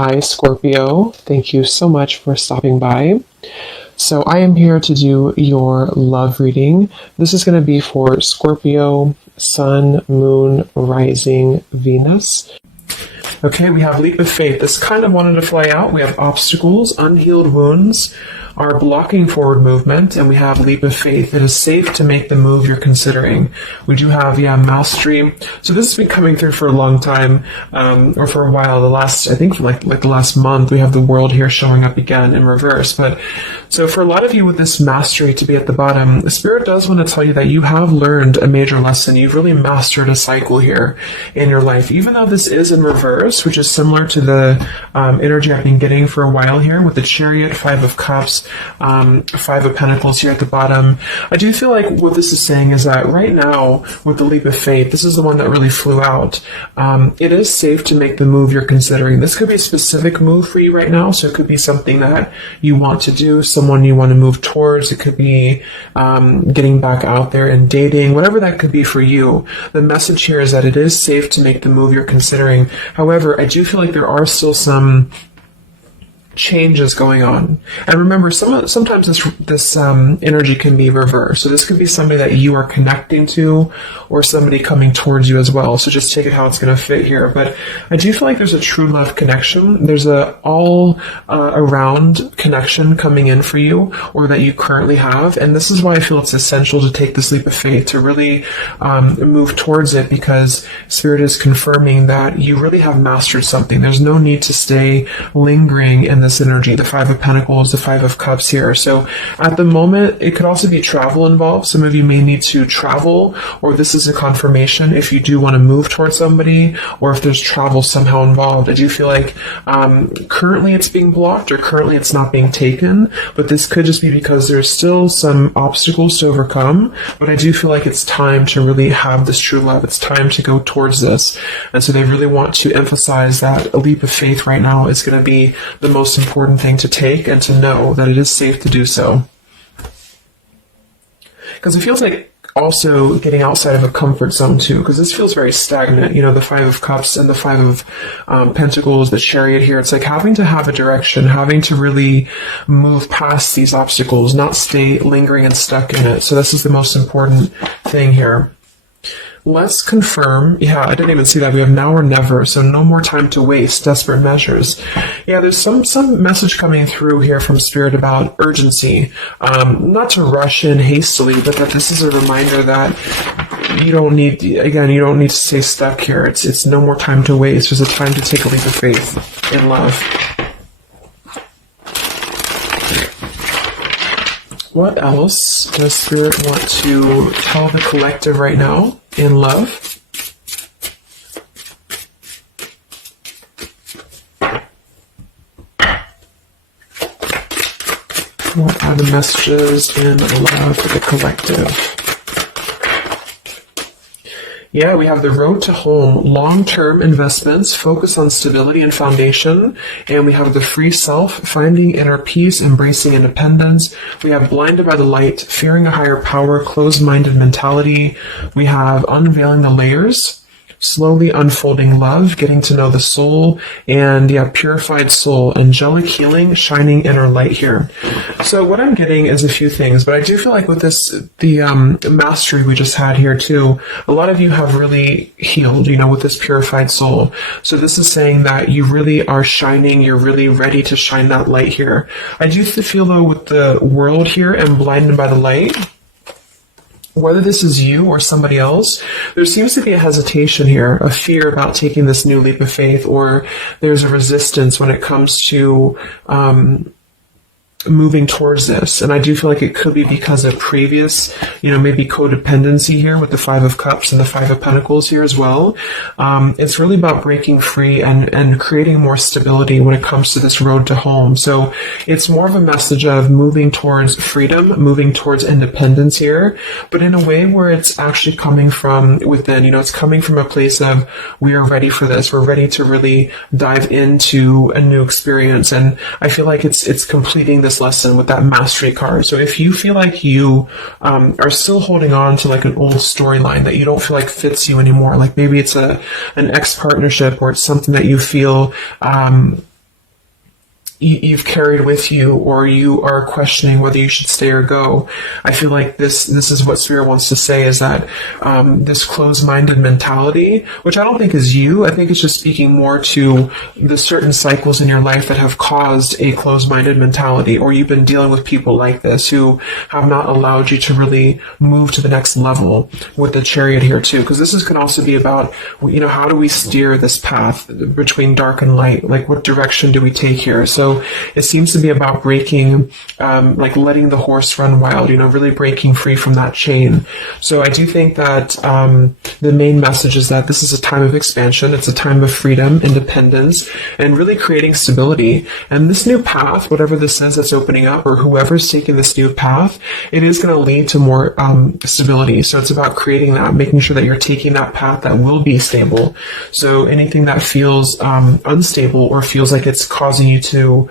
Hi, Scorpio. Thank you so much for stopping by. So I am here to do your love reading. This is going to be for Scorpio, Sun, Moon, Rising, Venus. Okay, we have leap of faith. This kind of wanted to fly out. We have obstacles, unhealed wounds are blocking forward movement, and we have leap of faith. It is safe to make the move you're considering. We do have, mastery. So this has been coming through for a long time, or for a while. I think for like the last month, we have the world here showing up again in reverse. But so for a lot of you with this mastery to be at the bottom, the Spirit does want to tell you that you have learned a major lesson. You've really mastered a cycle here in your life, even though this is in reverse, which is similar to the energy I've been getting for a while here with the Chariot, Five of Cups, Five of Pentacles here at the bottom. I do feel like what this is saying is that right now, with the leap of faith, this is the one that really flew out. It is safe to make the move you're considering. This could be a specific move for you right now, so it could be something that you want to do, someone you want to move towards. It could be getting back out there and dating, whatever that could be for you. The message here is that it is safe to make the move you're considering. However, I do feel like there are still some changes going on. And remember, sometimes this energy can be reversed. So this could be somebody that you are connecting to or somebody coming towards you as well. So just take it how it's going to fit here. But I do feel like there's a true love connection. There's a all around connection coming in for you, or that you currently have. And this is why I feel it's essential to take this leap of faith, to really move towards it, because Spirit is confirming that you really have mastered something. There's no need to stay lingering in this energy, the Five of Pentacles, the Five of Cups here. So at the moment, it could also be travel involved. Some of you may need to travel, or this is a confirmation if you do want to move towards somebody, or if there's travel somehow involved. I do feel like currently it's being blocked, or currently it's not being taken, but this could just be because there's still some obstacles to overcome. But I do feel like it's time to really have this true love. It's time to go towards this. And so they really want to emphasize that a leap of faith right now is going to be the most important thing to take, and to know that it is safe to do so. Because it feels like also getting outside of a comfort zone too, because this feels very stagnant. The Five of Cups and the Five of Pentacles, the Chariot here. It's like having to have a direction, having to really move past these obstacles, not stay lingering and stuck in it. So this is the most important thing here. Let's confirm. I didn't even see that. We have now or never, so no more time to waste, desperate measures. There's some message coming through here from Spirit about urgency. Not to rush in hastily, but that this is a reminder that you don't need to stay stuck here. It's no more time to waste. There's a time to take a leap of faith in love. What else does Spirit want to tell the collective right now in love? What are the messages in love for the collective? We have the road to home, long-term investments, focus on stability and foundation. And we have the free self, finding inner peace, embracing independence. We have blinded by the light, fearing a higher power, closed-minded mentality. We have unveiling the layers, slowly unfolding love, getting to know the soul, and purified soul, angelic healing, shining inner light here. So what I'm getting is a few things, but I do feel like with this, the mastery we just had here too, a lot of you have really healed, with this purified soul. So this is saying that you really are shining, you're really ready to shine that light here. I do feel though with the world here and blinded by the light, whether this is you or somebody else, there seems to be a hesitation here, a fear about taking this new leap of faith, or there's a resistance when it comes to moving towards this. And I do feel like it could be because of previous, maybe codependency here with the Five of Cups and the Five of Pentacles here as well. It's really about breaking free and creating more stability when it comes to this road to home. So it's more of a message of moving towards freedom, moving towards independence here, but in a way where it's actually coming from within. It's coming from a place of, we are ready for this. We're ready to really dive into a new experience. And I feel like it's completing this lesson with that mastery card. So if you feel like you are still holding on to like an old storyline that you don't feel like fits you anymore, like maybe it's an ex partnership, or it's something that you feel you've carried with you, or you are questioning whether you should stay or go. I feel like this is what Spirit wants to say, is that this closed-minded mentality, which I don't think is you, I think it's just speaking more to the certain cycles in your life that have caused a closed-minded mentality, or you've been dealing with people like this who have not allowed you to really move to the next level with the Chariot here too, because can also be about, how do we steer this path between dark and light? Like, what direction do we take here? So it seems to be about breaking, like letting the horse run wild, really breaking free from that chain. So I do think that the main message is that this is a time of expansion. It's a time of freedom, independence, and really creating stability. And this new path, whatever this is that's opening up, or whoever's taking this new path, it is going to lead to more stability. So it's about creating that, making sure that you're taking that path that will be stable. So anything that feels unstable or feels like it's causing you to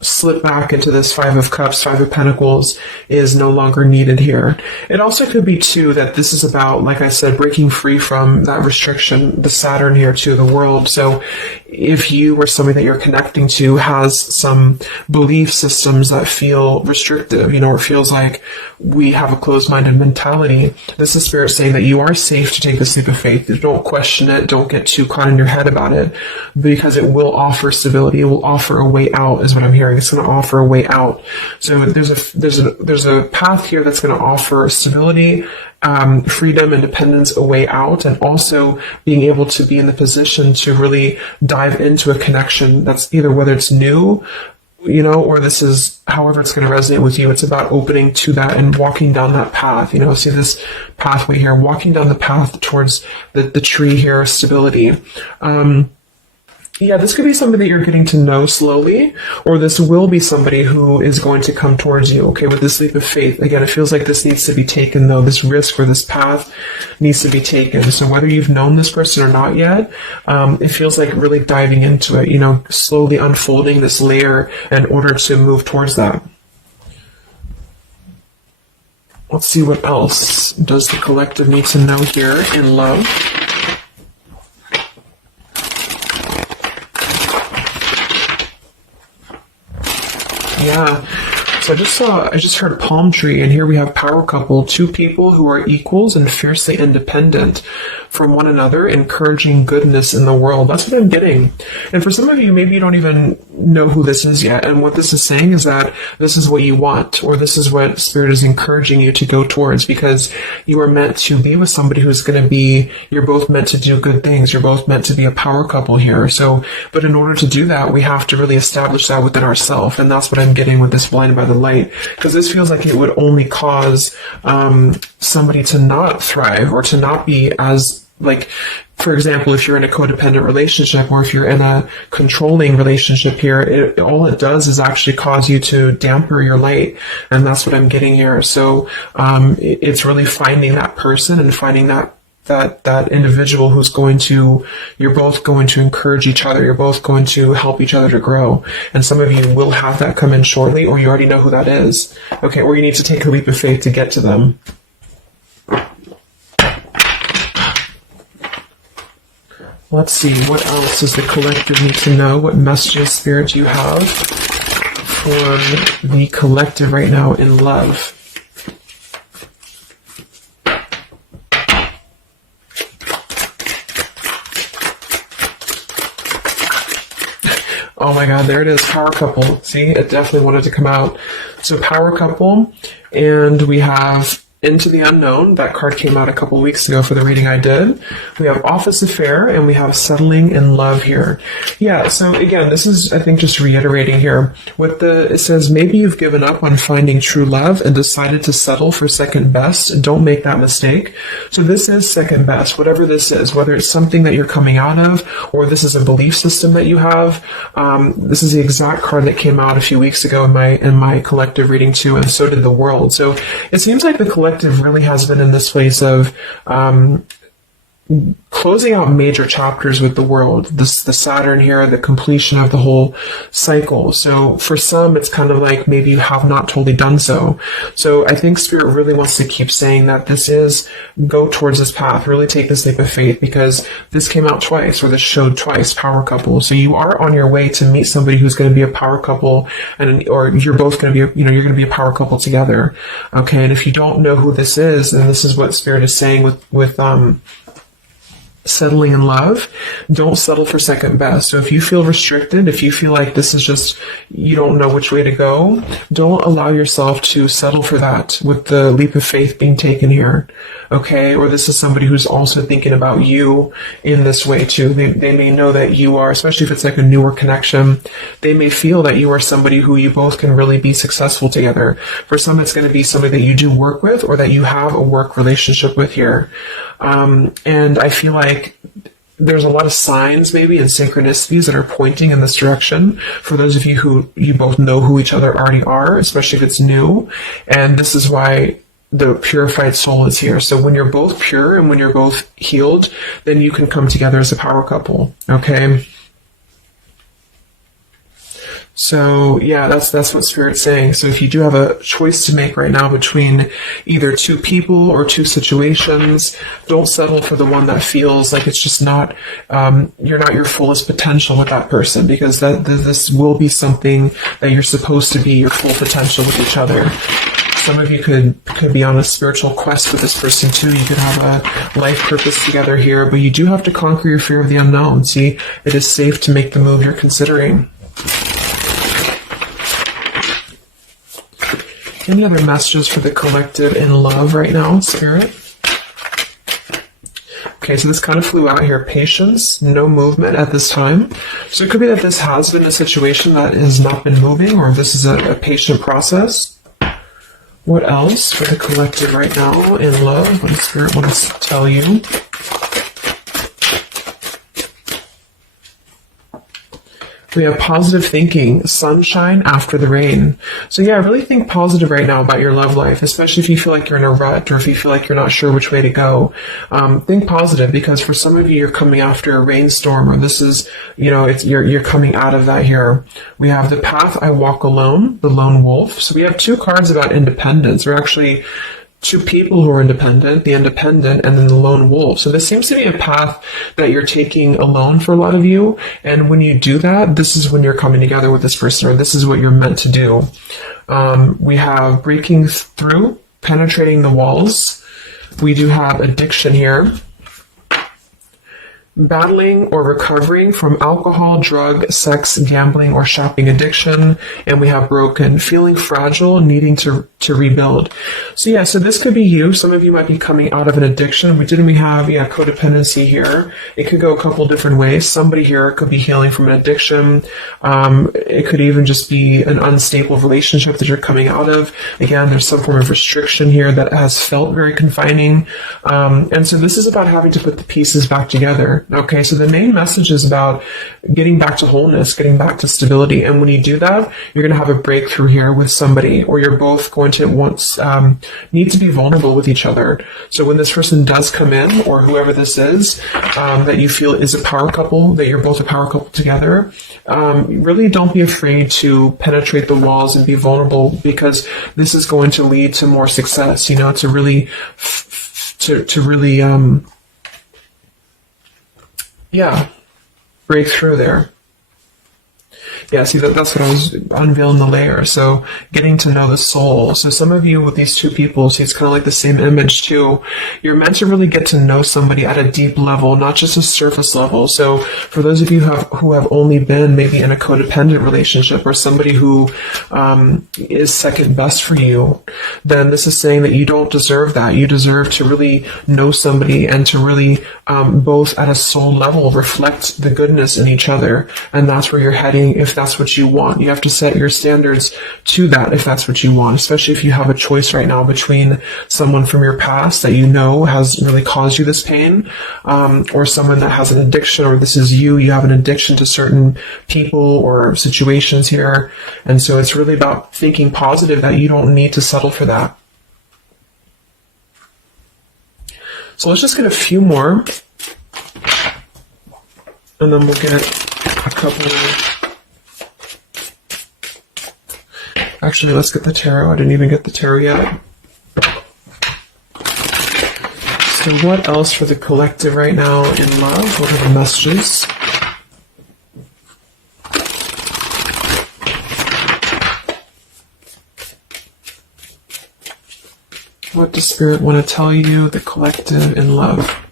slip back into this Five of Cups, Five of Pentacles is no longer needed here. It also could be too that this is about, like I said, breaking free from that restriction, the Saturn here to the world. So if you or somebody that you're connecting to has some belief systems that feel restrictive, or feels like we have a closed-minded mentality, this is Spirit saying that you are safe to take this leap of faith. Don't question it. Don't get too caught in your head about it, because it will offer stability. It will offer a way out, is what I'm hearing. It's going to offer a way out. So there's a path here that's going to offer stability, freedom, independence, a way out, and also being able to be in the position to really dive into a connection that's either, whether it's new, or this is however it's going to resonate with you. It's about opening to that and walking down that path. See this pathway here, walking down the path towards the tree here, stability. This could be somebody that you're getting to know slowly, or this will be somebody who is going to come towards you, with this leap of faith. Again, it feels like this needs to be taken, though. This risk or this path needs to be taken. So whether you've known this person or not yet, it feels like really diving into it, slowly unfolding this layer in order to move towards that. Let's see what else does the collective need to know here in love. Yeah, so I just heard palm tree, and here we have power couple, two people who are equals and fiercely independent from one another, encouraging goodness in the world. That's what I'm getting. And for some of you, maybe you don't even know who this is yet. And what this is saying is that this is what you want, or this is what Spirit is encouraging you to go towards, because you are meant to be with somebody who's going to be, you're both meant to do good things. You're both meant to be a power couple here. So, but in order to do that, we have to really establish that within ourselves. And that's what I'm getting with this Blinded by the Light, because this feels like it would only cause somebody to not thrive, or to not be as, like, for example, if you're in a codependent relationship, or if you're in a controlling relationship here, all it does is actually cause you to damper your light. And that's what I'm getting here. So it's really finding that person and finding that individual who's you're both going to encourage each other. You're both going to help each other to grow. And some of you will have that come in shortly, or you already know who that is. Okay, or you need to take a leap of faith to get to them. Let's see, what else does the collective need to know? What messages, Spirit, do you have for the collective right now in love? Oh my God, there it is, power couple. See, it definitely wanted to come out. So power couple, and we have Into the Unknown. That card came out a couple weeks ago for the reading I did. We have Office Affair, and we have Settling in Love here. Yeah, so again, this is, I think, just reiterating here. It says, maybe you've given up on finding true love and decided to settle for second best. Don't make that mistake. So this is second best, whatever this is, whether it's something that you're coming out of, or this is a belief system that you have. This is the exact card that came out a few weeks ago in my collective reading too, and so did the world. So it seems like the collective really has been in this place of closing out major chapters with the world. The Saturn here, the completion of the whole cycle. So for some, it's kind of like maybe you have not totally done so. So I think Spirit really wants to keep saying that this is, go towards this path, really take this leap of faith, because this came out twice, or this showed twice, power couple. So you are on your way to meet somebody who's going to be a power couple, or you're both going to be, you're going to be a power couple together. Okay. And if you don't know who this is, then this is what Spirit is saying with settling in love. Don't settle for second best. So if you feel restricted, if you feel like this is just, you don't know which way to go, don't allow yourself to settle for that with the leap of faith being taken here. Okay? Or this is somebody who's also thinking about you in this way too. They may know that you are, especially if it's like a newer connection, they may feel that you are somebody who you both can really be successful together. For some, it's going to be somebody that you do work with, or that you have a work relationship with here. And I feel like there's a lot of signs maybe and synchronicities that are pointing in this direction for those of you who you both know who each other already are, especially if it's new. And this is why the purified soul is here. So when you're both pure and when you're both healed, then you can come together as a power couple. Okay? So yeah, that's what Spirit's saying. So if you do have a choice to make right now between either two people or two situations, don't settle for the one that feels like it's just not, you're not your fullest potential with that person, because this will be something that you're supposed to be your full potential with each other. Some of you could be on a spiritual quest with this person too. You could have a life purpose together here, but you do have to conquer your fear of the unknown. See, it is safe to make the move you're considering. Any other messages for the collective in love right now, Spirit? Okay, so this kind of flew out here. Patience, no movement at this time. So it could be that this has been a situation that has not been moving, or this is a patient process. What else for the collective right now in love? What does Spirit want to tell you? We have positive thinking, sunshine after the rain. So yeah, really think positive right now about your love life, especially if you feel like you're in a rut, or if you feel like you're not sure which way to go. Think positive, because for some of you, you're coming after a rainstorm, or this is, you're coming out of that here. We have the path I walk alone, the lone wolf. So we have two cards about independence. We're actually two people who are independent, the independent, and then the lone wolf. So this seems to be a path that you're taking alone for a lot of you. And when you do that, this is when you're coming together with this person, or this is what you're meant to do. We have breaking through, penetrating the walls. We do have addiction here. Battling or recovering from alcohol, drug, sex, gambling, or shopping addiction. And we have broken, feeling fragile, needing to rebuild. So yeah, so this could be you. Some of you might be coming out of an addiction. We have codependency here. It could go a couple different ways. Somebody here could be healing from an addiction. It could even just be an unstable relationship that you're coming out of. Again, there's some form of restriction here that has felt very confining. And so this is about having to put the pieces back together. Okay, so the main message is about getting back to wholeness, getting back to stability. And when you do that, you're going to have a breakthrough here with somebody, or you're both going to need to be vulnerable with each other. So when this person does come in, or whoever this is, that you feel is a power couple, that you're both a power couple together, really don't be afraid to penetrate the walls and be vulnerable, because this is going to lead to more success, to really, break through there. Yeah, see, that's what I was unveiling the layer. So getting to know the soul. So some of you with these two people, see, it's kind of like the same image too. You're meant to really get to know somebody at a deep level, not just a surface level. So for those of you who have only been maybe in a codependent relationship, or somebody who is second best for you, then this is saying that you don't deserve that. You deserve to really know somebody, and to really both at a soul level reflect the goodness in each other. And that's where you're heading if that's what you want. You have to set your standards to that if that's what you want, especially if you have a choice right now between someone from your past that has really caused you this pain, or someone that has an addiction, or this is you have an addiction to certain people or situations here. And so it's really about thinking positive, that you don't need to settle for that. So let's just get a few more And then we'll get a couple. Actually, let's get the tarot. I didn't even get the tarot yet. So what else for the collective right now in love? What are the messages? What does Spirit want to tell you, the collective in love?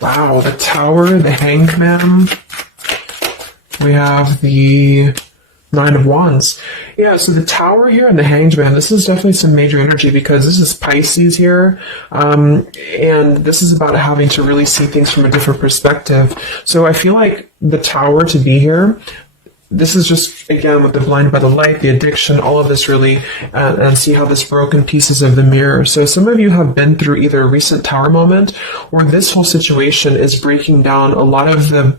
Wow, the Tower, the Hangman. We have the Nine of Wands. Yeah, so the Tower here and the Hanged Man, this is definitely some major energy because this is Pisces here, and this is about having to really see things from a different perspective. So I feel like the Tower to be here, this is just, again, with the blind by the light, the addiction, all of this really, and see how this broken pieces of the mirror. So some of you have been through either a recent Tower moment or this whole situation is breaking down a lot of the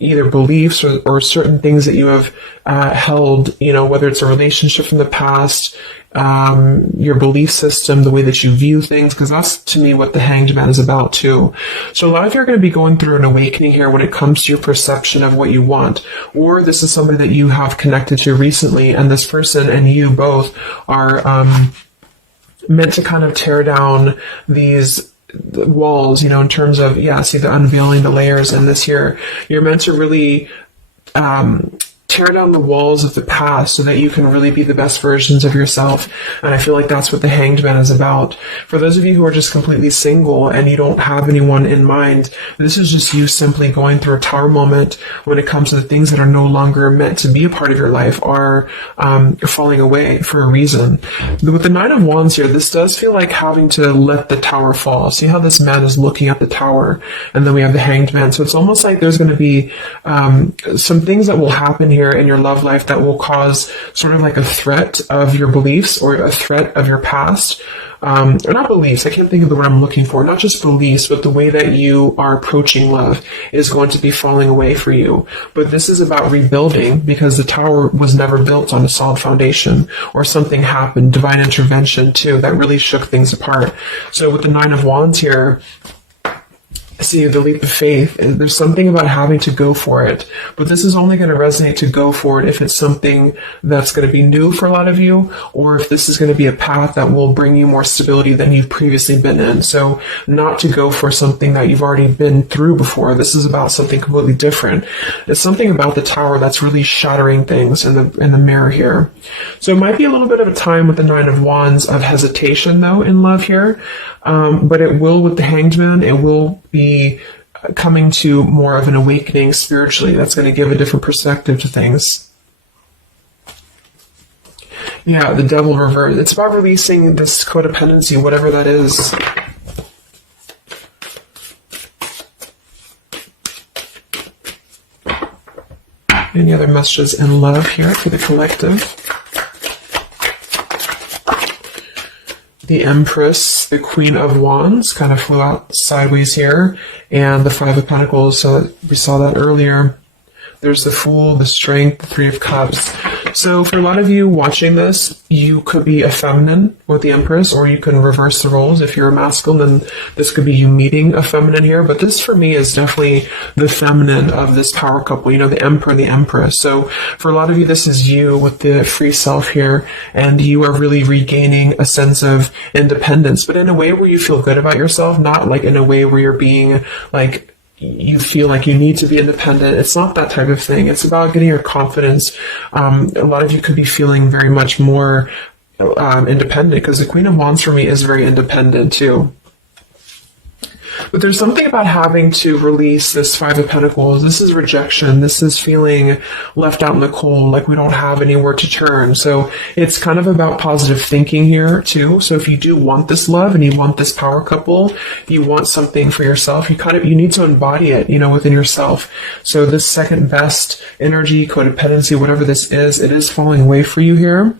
either beliefs or certain things that you have held, you know, whether it's a relationship from the past, your belief system, the way that you view things, because that's to me what the Hanged Man is about too. So a lot of you are going to be going through an awakening here when it comes to your perception of what you want, or this is somebody that you have connected to recently, and this person and you both are meant to kind of tear down these walls, you know, in terms of, yeah, see the unveiling the layers in this here. You're meant to really tear down the walls of the past so that you can really be the best versions of yourself. And I feel like that's what the Hanged Man is about. For those of you who are just completely single and you don't have anyone in mind, this is just you simply going through a Tower moment when it comes to the things that are no longer meant to be a part of your life are falling away for a reason. With the Nine of Wands here, this does feel like having to let the Tower fall. See how this man is looking at the Tower, and then we have the Hanged Man. So it's almost like there's going to be some things that will happen here in your love life that will cause sort of like a threat of your beliefs or a threat of your past. Or not beliefs, I can't think of the word I'm looking for, not just beliefs, but the way that you are approaching love is going to be falling away for you. But this is about rebuilding because the Tower was never built on a solid foundation, or something happened, divine intervention too, that really shook things apart. So with the Nine of Wands here, see the leap of faith, there's something about having to go for it, but this is only going to resonate to go for it if it's something that's going to be new for a lot of you, or if this is going to be a path that will bring you more stability than you've previously been in. So not to go for something that you've already been through before. This is about something completely different. It's something about the Tower that's really shattering things in the mirror here. So it might be a little bit of a time with the Nine of Wands of hesitation though in love here, but it will with the Hanged Man, it will be coming to more of an awakening spiritually. That's going to give a different perspective to things. Yeah, the Devil reverse. It's about releasing this codependency, whatever that is. Any other messages in love here for the collective? The Empress, the Queen of Wands, kind of flew out sideways here, and the Five of Pentacles, so we saw that earlier. There's the Fool, the Strength, the Three of Cups. So for a lot of you watching this, you could be a feminine with the Empress, or you can reverse the roles. If you're a masculine, then this could be you meeting a feminine here. But this for me is definitely the feminine of this power couple, you know, the Emperor and the Empress. So for a lot of you, this is you with the free self here, and you are really regaining a sense of independence, but in a way where you feel good about yourself, not like in a way where you're being like, you feel like you need to be independent. It's not that type of thing. It's about getting your confidence. A lot of you could be feeling very much more independent, because the Queen of Wands for me is very independent too. But there's something about having to release this Five of Pentacles. This is rejection. This is feeling left out in the cold, like we don't have anywhere to turn. So it's kind of about positive thinking here too. So if you do want this love and you want this power couple, you want something for yourself, you need to embody it, you know, within yourself. So this second best energy, codependency, whatever this is, it is falling away for you here.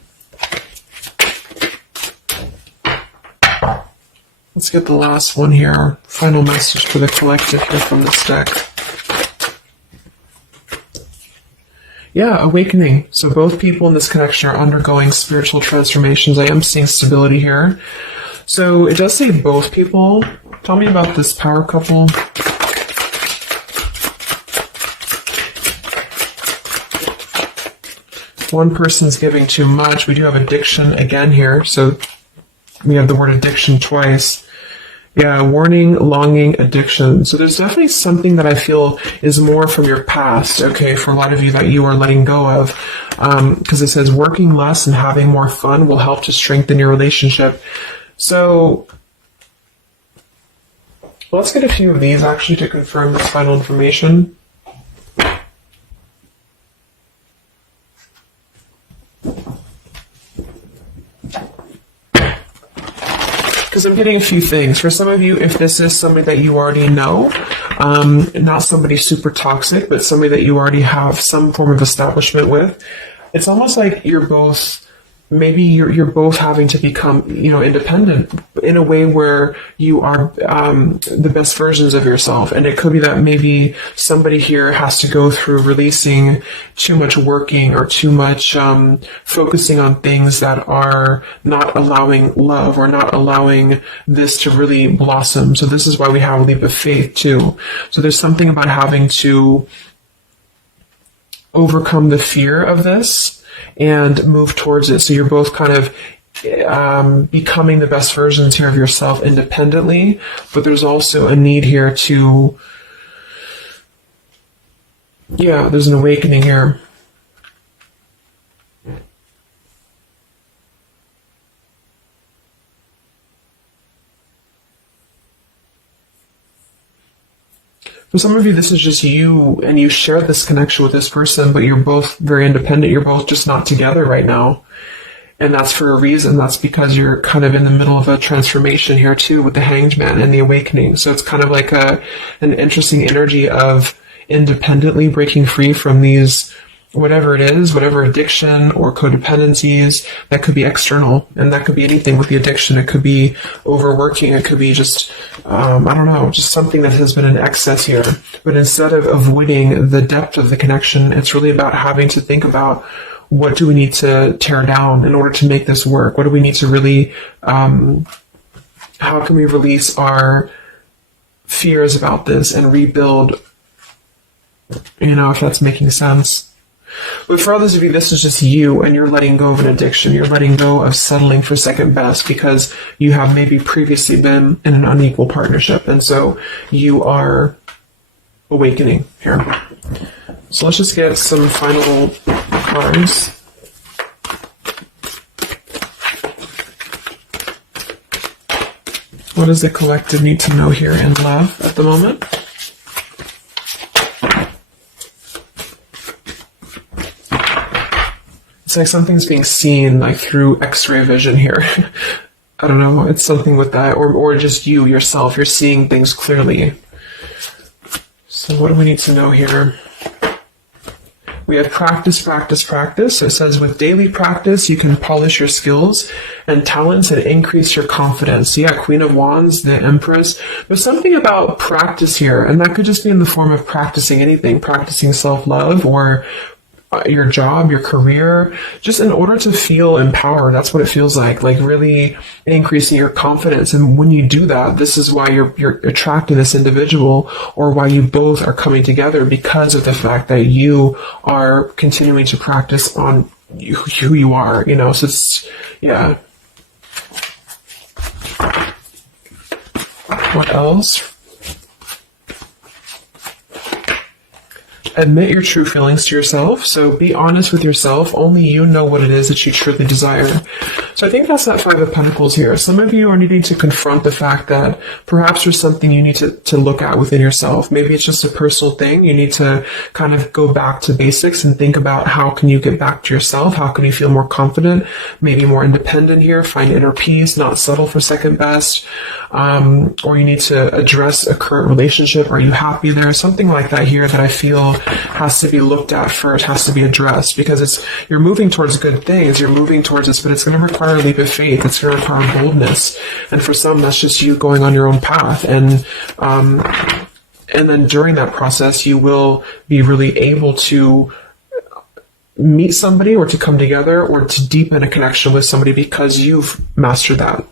Let's get the last one here, our final message for the collective here from this deck. Yeah, awakening. So both people in this connection are undergoing spiritual transformations. I am seeing stability here. So it does say both people. Tell me about this power couple. One person's giving too much. We do have addiction again here. So we have the word addiction twice. Yeah, warning, longing, addiction. So there's definitely something that I feel is more from your past, okay, for a lot of you that you are letting go of. Because it says working less and having more fun will help to strengthen your relationship. So let's get a few of these actually to confirm this final information. Because I'm getting a few things. For some of you, if this is somebody that you already know, not somebody super toxic, but somebody that you already have some form of establishment with, it's almost like you're both, maybe you're both having to become, independent in a way where you are the best versions of yourself. And it could be that maybe somebody here has to go through releasing too much working or too much focusing on things that are not allowing love or not allowing this to really blossom. So this is why we have a leap of faith too. So there's something about having to overcome the fear of this and move towards it. So you're both kind of becoming the best versions here of yourself independently, but there's also a need here to, there's an awakening here. For some of you, this is just you, and you share this connection with this person, but you're both very independent. You're both just not together right now. And that's for a reason. That's because you're kind of in the middle of a transformation here too with the Hanged Man and the awakening. So it's kind of like an interesting energy of independently breaking free from these, whatever it is, whatever addiction or codependencies that could be external. And that could be anything with the addiction. It could be overworking. It could be just, just something that has been in excess here. But instead of avoiding the depth of the connection, it's really about having to think about what do we need to tear down in order to make this work? What do we need to really, how can we release our fears about this and rebuild, if that's making sense. But for others of you, this is just you, and you're letting go of an addiction. You're letting go of settling for second best because you have maybe previously been in an unequal partnership. And so you are awakening here. So let's just get some final cards. What does the collective need to know here in love at the moment? It's like something's being seen like through X-ray vision here. I don't know, it's something with that, or just you yourself, you're seeing things clearly. So what do we need to know here? We have practice, practice, practice. So it says with daily practice, you can polish your skills and talents and increase your confidence. So yeah, Queen of Wands, the Empress. There's something about practice here, and that could just be in the form of practicing anything, practicing self-love or your job, your career, just in order to feel empowered. That's what it feels like really increasing your confidence. And when you do that, this is why you're attracting this individual, or why you both are coming together, because of the fact that you are continuing to practice on who you are, so it's, yeah. What else? Admit your true feelings to yourself. So be honest with yourself. Only you know what it is that you truly desire. So I think that's that Five of Pentacles here. Some of you are needing to confront the fact that perhaps there's something you need to look at within yourself. Maybe it's just a personal thing. You need to kind of go back to basics and think about how can you get back to yourself? How can you feel more confident, maybe more independent here, find inner peace, not settle for second best. Or you need to address a current relationship. Are you happy there? Something like that here that I feel has to be looked at first, has to be addressed, because you're moving towards good things, you're moving towards this, but it's going to require a leap of faith, it's going to require boldness, and for some that's just you going on your own path, and then during that process you will be really able to meet somebody or to come together or to deepen a connection with somebody because you've mastered that.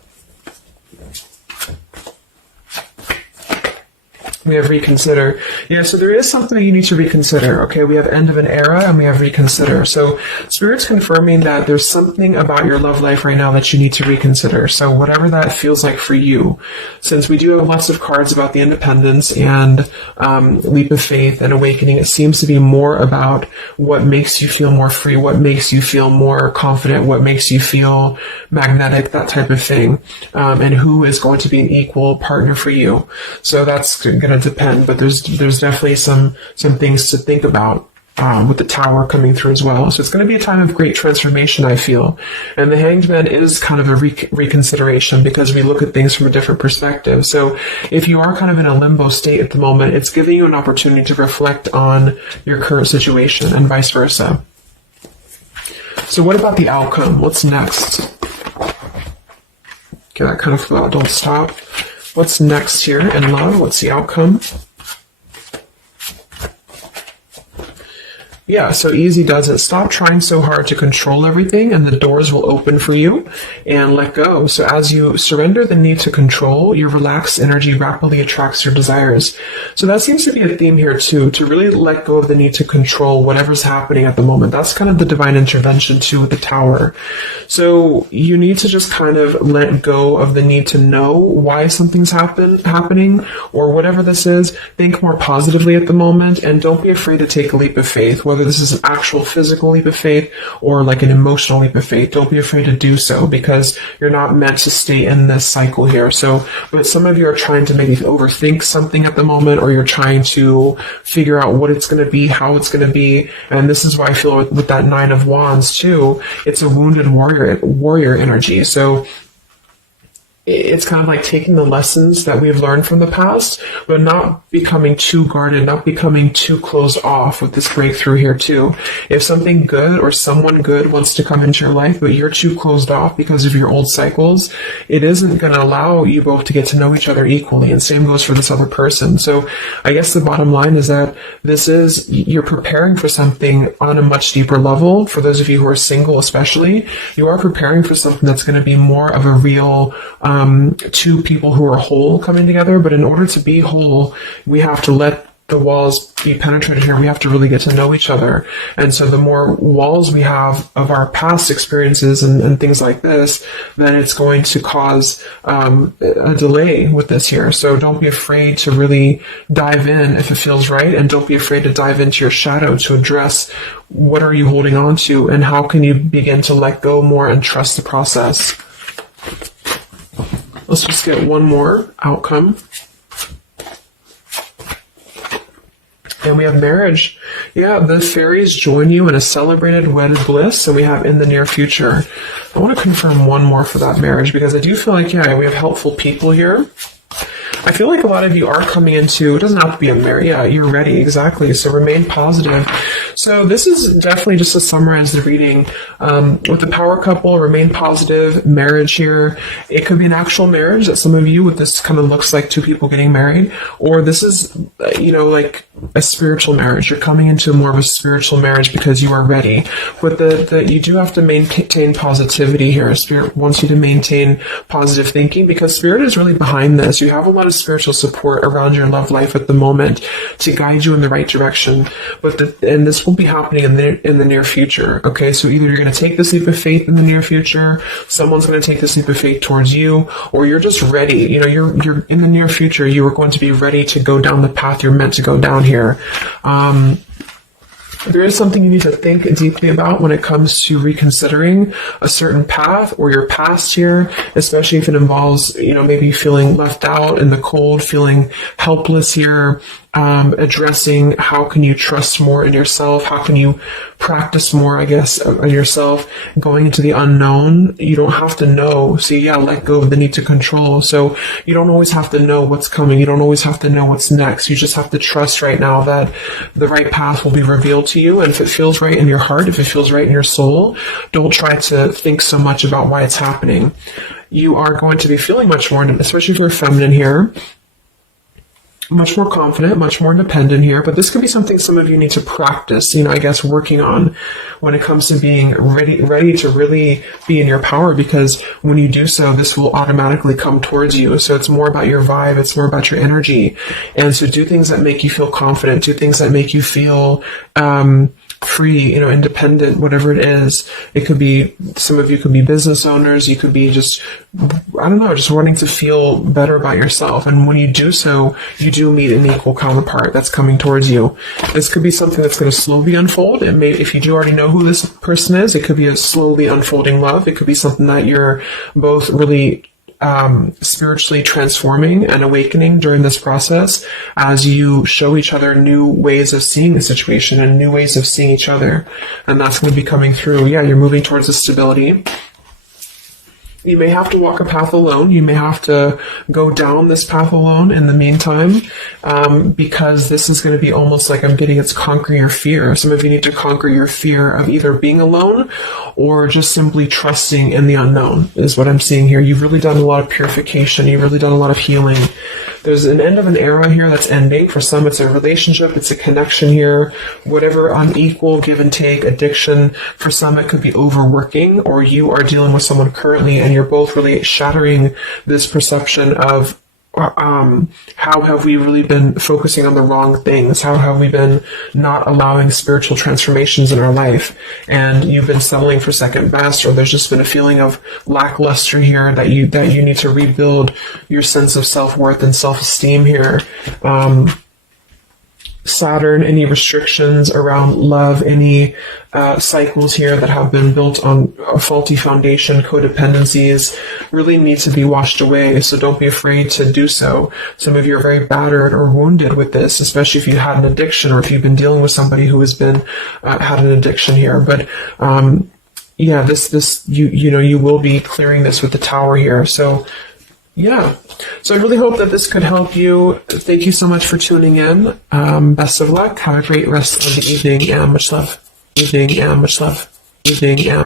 We have reconsider. Yeah, so there is something you need to reconsider. Okay, we have end of an era and we have reconsider. So Spirit's confirming that there's something about your love life right now that you need to reconsider. So whatever that feels like for you, since we do have lots of cards about the independence and leap of faith and awakening, it seems to be more about what makes you feel more free, what makes you feel more confident, what makes you feel magnetic, that type of thing, and who is going to be an equal partner for you. So that's going to depend, but there's definitely some things to think about with the Tower coming through as well. So it's going to be a time of great transformation, I feel. And the Hanged Man is kind of a reconsideration because we look at things from a different perspective. So if you are kind of in a limbo state at the moment, it's giving you an opportunity to reflect on your current situation and vice versa. So what about the outcome? What's next? Okay, that kind of flow. Don't stop. What's next here in love? What's the outcome? Yeah, so easy does it. Stop trying so hard to control everything and the doors will open for you, and let go. So as you surrender the need to control, your relaxed energy rapidly attracts your desires. So that seems to be a theme here too, to really let go of the need to control whatever's happening at the moment. That's kind of the divine intervention too with the Tower. So you need to just kind of let go of the need to know why something's happening or whatever this is. Think more positively at the moment and don't be afraid to take a leap of faith. Whether this is an actual physical leap of faith or like an emotional leap of faith, don't be afraid to do so because you're not meant to stay in this cycle here. So, but some of you are trying to maybe overthink something at the moment, or you're trying to figure out what it's going to be, how it's going to be. And this is why I feel with that Nine of Wands too, it's a wounded warrior energy. So it's kind of like taking the lessons that we've learned from the past, but not becoming too guarded, not becoming too closed off with this breakthrough here too. If something good or someone good wants to come into your life, but you're too closed off because of your old cycles, it isn't going to allow you both to get to know each other equally. And same goes for this other person. So I guess the bottom line is that you're preparing for something on a much deeper level. For those of you who are single especially, you are preparing for something that's going to be more of a real two people who are whole coming together. But in order to be whole, we have to let the walls be penetrated here. We have to really get to know each other. And so the more walls we have of our past experiences and things like this, then it's going to cause a delay with this here. So don't be afraid to really dive in if it feels right. And don't be afraid to dive into your shadow to address what are you holding on to and how can you begin to let go more and trust the process. Let's just get one more outcome. And we have marriage. Yeah, the fairies join you in a celebrated wedded bliss. And we have in the near future. I want to confirm one more for that marriage because I do feel like, yeah, we have helpful people here. I feel like a lot of you are coming into, it doesn't have to be a marriage. Yeah, you're ready. Exactly. So remain positive. So this is definitely just to summarize the reading. With the power couple, remain positive, marriage here. It could be an actual marriage that some of you, with this kind of looks like two people getting married, or this is, like a spiritual marriage. You're coming into more of a spiritual marriage because you are ready. But you do have to maintain positivity here. Spirit wants you to maintain positive thinking because Spirit is really behind this. You have a lot of spiritual support around your love life at the moment to guide you in the right direction. And this will be happening in the near future. Okay, so either you're going to take this leap of faith in the near future, someone's going to take this leap of faith towards you, or you're just ready. You're in the near future. You are going to be ready to go down the path you're meant to go down here. There is something you need to think deeply about when it comes to reconsidering a certain path or your past here, especially if it involves, maybe feeling left out in the cold, feeling helpless here, addressing how can you trust more in yourself, how can you practice more, I guess, on yourself, going into the unknown. You don't have to know. So yeah, let go of the need to control. So you don't always have to know what's coming. You don't always have to know what's next. You just have to trust right now that the right path will be revealed to you. And if it feels right in your heart, if it feels right in your soul, don't try to think so much about why it's happening. You are going to be feeling much more, especially if you're feminine here. much more confident, much more independent here, but this could be something some of you need to practice, I guess working on when it comes to being ready to really be in your power, because when you do so, this will automatically come towards you. So it's more about your vibe, it's more about your energy. And so do things that make you feel confident, do things that make you feel free, independent, whatever it is. It could be, some of you could be business owners, you could be just wanting to feel better about yourself. And when you do so, you do meet an equal counterpart that's coming towards you. This could be something that's going to slowly unfold. It may, if you do already know who this person is, it could be a slowly unfolding love. It could be something that you're both really spiritually transforming and awakening during this process as you show each other new ways of seeing the situation and new ways of seeing each other. And that's going to be coming through. Yeah, you're moving towards a stability. You may have to walk a path alone. You may have to go down this path alone in the meantime, because this is going to be almost like I'm getting it's conquer your fear. Some of you need to conquer your fear of either being alone or just simply trusting in the unknown is what I'm seeing here. You've really done a lot of purification. You've really done a lot of healing. There's an end of an era here that's ending. For some, it's a relationship. It's a connection here. Whatever unequal give and take, addiction. For some, it could be overworking, or you are dealing with someone currently and you're both really shattering this perception of how have we really been focusing on the wrong things? How have we been not allowing spiritual transformations in our life? And you've been settling for second best, or there's just been a feeling of lackluster here that you need to rebuild your sense of self-worth and self-esteem here. Saturn, any restrictions around love, any cycles here that have been built on a faulty foundation, codependencies, really need to be washed away. So don't be afraid to do so. Some of you are very battered or wounded with this, especially if you had an addiction or if you've been dealing with somebody who has been had an addiction here. But yeah, this you will be clearing this with the Tower here. So yeah. So I really hope that this could help you. Thank you so much for tuning in. Best of luck. Have a great rest of the evening and much love. Evening and much love. Evening and